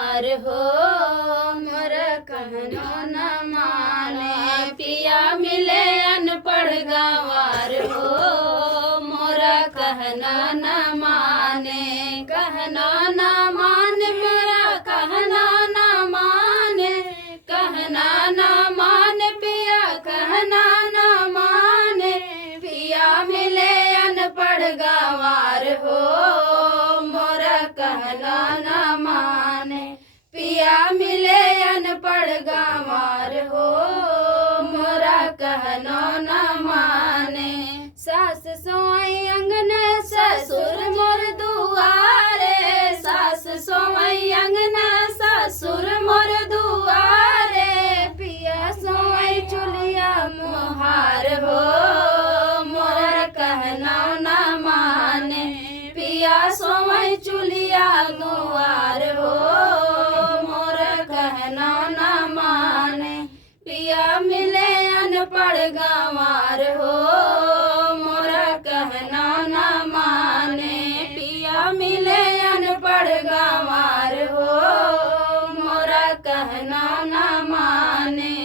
यार हो मोर कहनो न माने, पिया मिले अनपढ़ गंवार हो मोर कहनो न माने। कहनो न माने मेरा कहना न माने, कहना न माने पिया कहना न माने। पिया मिले अनपढ़ गंवार हो मोर कहना न माने, पिया मिले अनपढ़ गंवार हो मोरा कहनो न माने। सास सोई अंगना ससुर मोर दुआरे, सास सोई अंगना ससुर मोर दुआरे। पिया सोई चुलिया मोहार हो मोरा कहनो न माने, पिया सोई चुलिया दुआर हो मोरा कहनो न माने। पिया मिले अनपढ़ गंवार हो मोरा कहनो न माने, पिया मिले अनपढ़ गंवार हो मोरा कहनो न माने।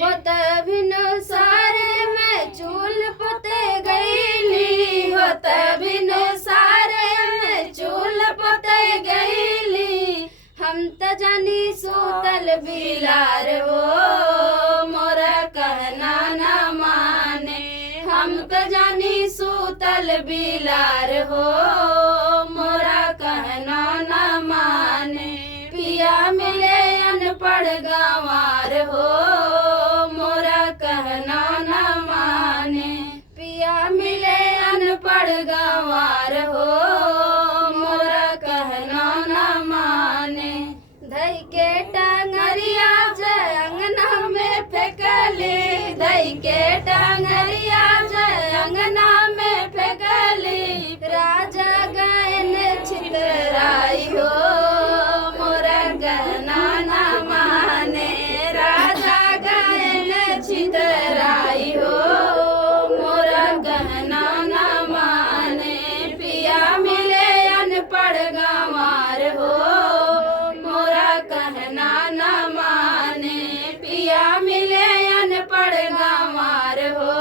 होत भिनु सारे में चूल पोते गईली, होत भिनु सारे में चूल पोते गईली। हम त जानी सूतल बिलार हो मोरा कहना न माने, हम त जानी सूतल बिलार हो मोरा कहना न माने। पिया मिले अनपढ़ गंवार हो मोरा कहना न माने, पिया मिले अनपढ़ गंवार हो मोरा कहना न माने। धई के टांगरिया जय अंगना में फेंकली, धई के टांगरिया जय अंगना में फेंकली। राजा गायन छितराई हो मोरा कहना न माने, राजा गायन छितराई हो मोरा कहना न माने। पिया मिले अनपढ़ गंवार हो मोरा कहना न माने, पिया मिले अनपढ़ गंवार हो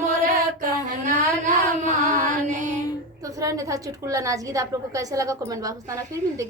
मोरा कहना न माने। तो फ्रेंड था चुटकुला नाच गीत आप लोग को कैसा लगा कमेंट बॉक्स में बताना। फिर मिलते